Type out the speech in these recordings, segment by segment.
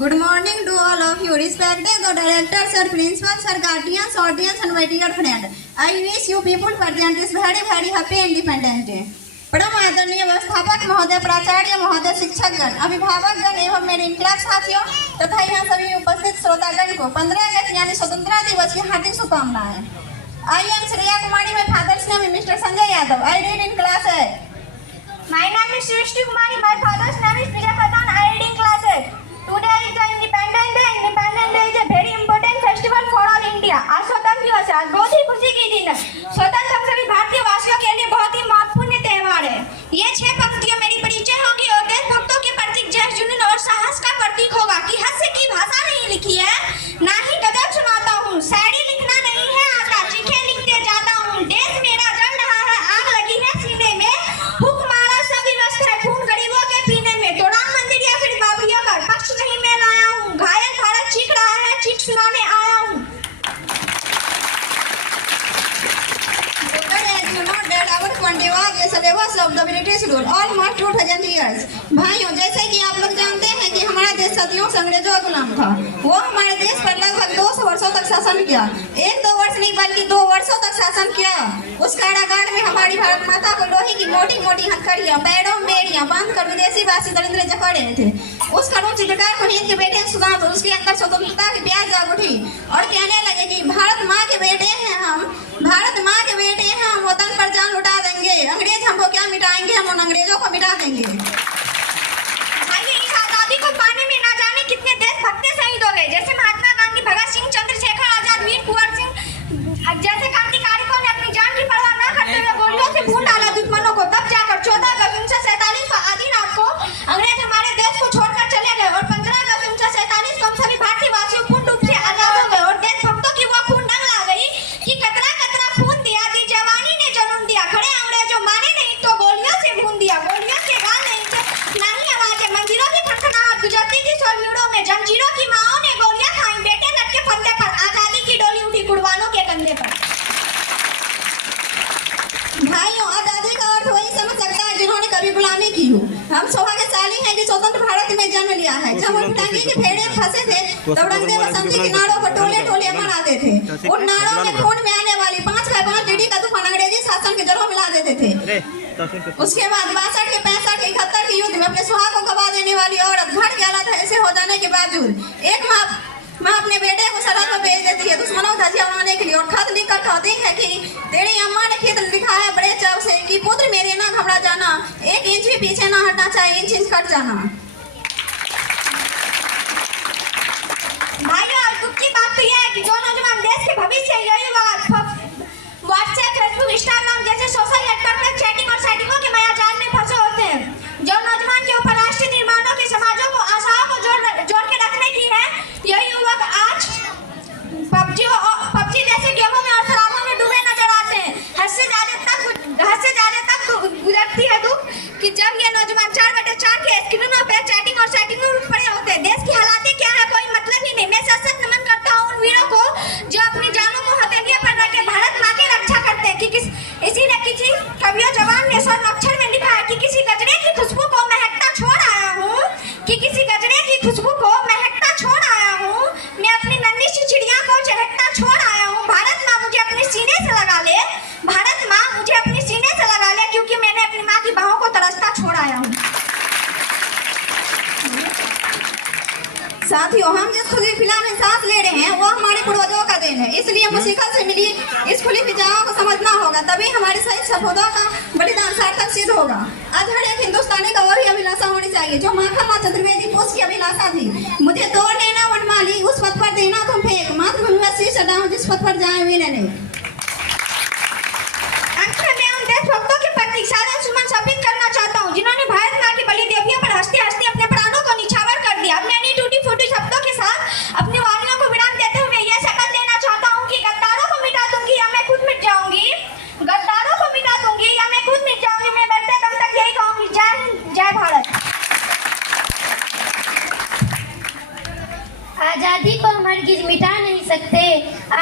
Good morning to all of you. Respected the director, sir, principal, sir, guardians, audience, and my dear friend. I wish you people present this very, very happy Independence Day. परम आदरणीय व्यवस्थापक महोदय, प्राचार्य महोदय, शिक्षकगण, अभिभावकगण एवं मेरे class साथियों तथा यहाँ सभी उपस्थित श्रोतागण को 15 अगस्त यानी स्वतंत्रता दिवस की हार्दिक शुभकामनाएं। I am Shreya Kumari. My father's name is Mr. Sanjay Yadav. I read in class 8. My name is Srishti Kumari. My father's name is Priya Pradhan. I read in class 8. Today is the Independence Day. Independence Day is a very important festival for all India. आज स्वतंत्र दिवस है। आज बहुत ही खुशी की दिन है। स्वतंत्र हम सभी भारतीय वासियों के लिए बहुत ही महत्वपूर्ण त्योहार है। ये 6 पंक्तियां मेरी परिचय होगी और देशभक्तों के प्रतीक जय जुनून और साहस का प्रतीक होगा कि हास्य की भाषा नहीं लिखी है, ना ही गजल सुनाता हूँ, शायरी लिखना नहीं है आता, चिट्ठे लिखते जाता हूँ। देश मेरा जल रहा है, आग लगी है सीने में, भूख मारा सब विवश है, खून गरीबों के पीने में। तो राम मंदिर या फिर बाबरियों का पक्ष नहीं मैं लाया हूँ, घायल भारत चीख रहा है, चीख सुनाने आया हूँ। भाइयों, जैसे कि आप लोग जानते हैं कि हमारा देश सदियों से अंग्रेजों का गुलाम था। वो हमारे देश पर लगभग 200 वर्षों तक शासन किया। 1-2 वर्ष नहीं बल्कि 2 वर्षों तक शासन किया। उस कारागार में हमारी भारत माता को लोहे की मोटी मोटी हथकड़ियां, पैरों में बेड़ियां बांध कर विदेशी वासी दरिंद्र जकड़ रहे थे। उस करुण चित्रकार को हिंद के बेटे सुधा तो उसके अंदर स्वतंत्रता की प्यास जाग उठी और कहने लगे कि भारत माँ के बेटे हैं हम, भारत माँ के बेटे हैं हम, वतन पर जान लुटा देंगे। अंग्रेज हमको क्या मिटाएंगे, हम उन अंग्रेजों को मिटा देंगे। इस आजादी को पाने में ना जाने कितने देशभक्त शहीद हो गए, जैसे महात्मा गांधी, भगत सिंह, चंद्रशेखर आजाद, वीर कुंवर सिंह जैसे क्रांतिकारियों ने अपनी जान की परवाह न करते हुए गोलियों से भून डाला दुश्मनों को। तब जाकर 14 अगस्त 1947 को आधी रात को अंग्रेज हमारे देश को छोड़कर चले गए और 15 अगस्त 1947 को हम सभी भारतीय वासियों पूर्ण रूप से आजाद हो गए और देशभक्तों की वो खून नंग आ गई कि कतरा कतरा खून दिया, दी जवानी ने जुनून दिया। खड़े अंग्रेजों माने नहीं तो गोलियों से भून दिया, गोलियों के गाल नहीं थे ना ही आवाजें, मंदिरों की खटखटाहट गुजरती थी सोलमीड़ों में, जंजीरों की माओं ने गोलियां खाई, बेटे लटके फंदे पर, आजादी की डोली उठी कुर्बानों के कंधे पर। भाइयों, आजादी का अर्थ वही समझ सकता है जिन्होंने कभी गुलामी की हो। हम सौभाग्यशाली हैं कि स्वतंत्र भारत में जन्म लिया है। जब हम टांगे के फेड़े फंसे थे तब रंगदे बसंती किनारों पर टोले टोले मनाते थे। उन नारों में खून में आने वाली 5x5 डीडी का तूफान अंग्रेजी शासन के जड़ों मिला देते थे। उसके बाद 62 के 65 के 71 के युद्ध में अपने सुहाग को गवा देने वाली औरत घर के हालात ऐसे हो जाने के बावजूद एक माँ अपने बेटे को सरहद पर भेज देती है दुश्मनों का धजिया उड़ाने के लिए और खत लिख कर कहती है कि तेरी अम्मा ने खत लिखा है बड़े चाव से कि पुत्र मेरे ना घबरा जाना, 1 इंच भी पीछे ना हटना चाहिए, इंच कट जाना। भाइयों, दुख की बात तो यह है कि जो नौजवान देश के भविष्य व्हाट्सएप, फेसबुक, इंस्टाग्राम जैसे सोशल नेटवर्क पर चैटिंग और सेटिंगों के मायाजाल में फंसे होते हैं, जो नौजवान के ऊपर राष्ट्र निर्माणों की समाजों को आशाओं को जोड़ के रखने की है, यही युवक आज पबजी जैसे गेमों में और शराबों में डूबे नजर आते हैं। हद से ज्यादा तक गुजरती है दुख कि जब ये नौजवान 4x4 के स्क्रीनों पर चैटिंग और सेटिंगों में पड़े होते हैं। देश की हालातें क्या है कोई मतलब ही नहीं। मैं सशक्त नमन करता हूँ उन वीरों को जो अपनी जानों को हथेलियों पर रख के भारत माँ की रक्षा करते हैं कि इसीलिए किसी कवियों जवान ने स्वर्ण अक्षर में लिखा है कि किसी गजरे की खुशबू को महकता छोड़ आया हूँ, कि किसी गजरे की खुशबू को महकता छोड़ आया हूँ, मैं अपनी नन्ही सी चिड़िया को चहकता छोड़ आया हूँ। भारत माँ मुझे अपने सीने से लगा ले, भारत माँ मुझे अपने सीने से लगा ले, क्योंकि मैंने अपनी माँ की बाहों को तरसता छोड़ आया हूँ। साथियों, हम जिस खुली फिजा में सांस ले रहे हैं वो हमारे पूर्वजों का देन है, इसलिए मुसीबत से मिली इस खुली फिजाओं को समझना होगा, तभी हमारे शहीद सपूतों का बलिदान सार्थक सिद्ध होगा। आज हर एक हिंदुस्तानी का वही अभिलाषा होनी चाहिए जो माखन चतुर्वेदी कोष की अभिलाषा थी। मुझे तोड़ देना वनमाली, उस पथ पर देना तुम फेंक, मातृभूमि में शीश हटाओ जिस पथ पर जाए वे नहीं। अंत में उन देशभक्तों के प्रति सादर सुमन अर्पित करना चाहता हूँ जिन्होंने भारत माँ की बलि देवियों पर हंसते हंसते अपने प्राणों को निछावर कर दिया। अपने टूटी फूटी शब्दों के साथ अपनी वाणियों को विराम देते हुए यह शपथ लेना चाहता हूँ कि गद्दारों को मिटा दूंगी या मैं खुद मिट जाऊंगी, गद्दारों को मिटा दूंगी या मैं खुद मिट जाऊंगी। मैं मरते दम तक यही कहूंगी, जय हिंद, जय भारत। आज़ादी को हम हरगिज मिटा नहीं सकते,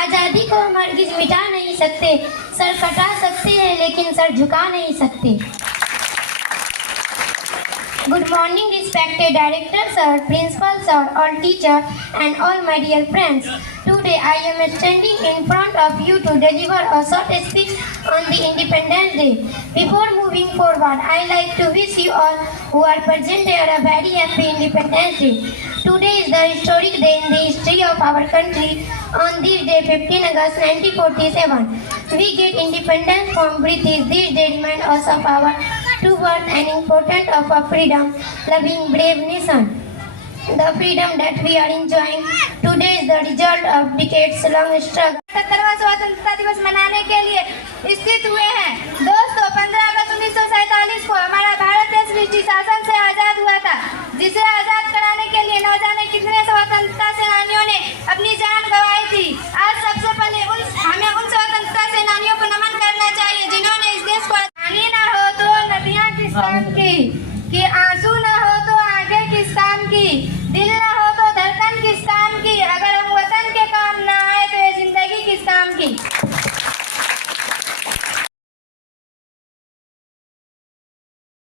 आज़ादी को हम हरगिज मिटा नहीं सकते। सर कटा सकते हैं लेकिन सर झुका नहीं सकते। Good morning, respected director sir, principal sir, all teachers, and all my dear friends. Today I am standing in front of you to deliver a short speech on the Independence Day. Before moving forward, I like to wish you all who are present here a very happy Independence Day. Today is the historic day in the history of our country. On this day, 15 August 1947, we get independence from British. This day reminds us of our true worth and importance of a freedom-loving, brave nation. The freedom that we are enjoying today is the result of decades-long struggle. 77वां स्वतंत्रता दिवस मनाने के लिए स्थित हुए हैं।